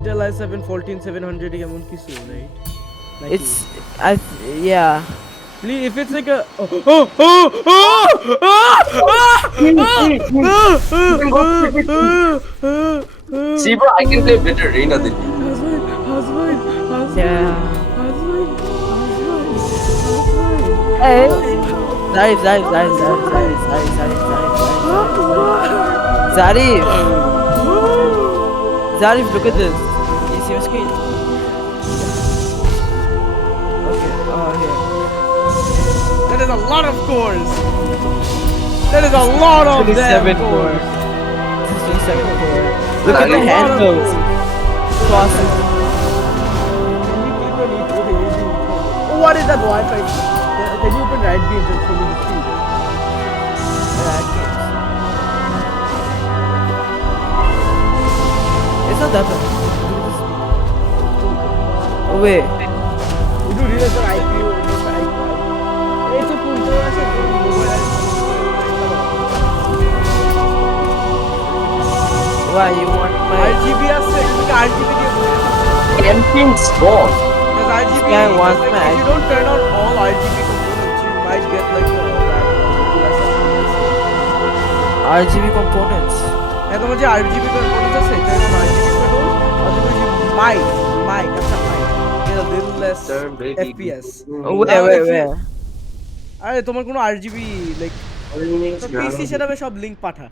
Intel i7 14700 এমন কিছু right It's yeah. Please, if it's like a See, bro, I can play better Reina than you. Yeah. Hey. Zarif. Zarif, look at this. Can you see my screen? Okay, here. That is a lot of cores. That is a lot of 27 damn cores. cores. 27 core. Look at That the is a lot of handles. Awesome. Oh, what is that Wi-Fi? Can you open right games and show me the speed? It's not that bad. Oh wait. You do realize that IPO it's a full Why you want my RGB আছে তুমি RGB দিয়ে বলো Camping spot. because RGB Yeah, I want like, my if you don't turn on all RGB components you might get like RGB components? হ্যাঁ তোমার যে RGB components আছে turn on RGB components otherwise you might আচ্ছা might get a little less Turn, baby. FPS Oh, where? আরে তোমার কোনো RGB like PC সেটআপে সব link পাঠা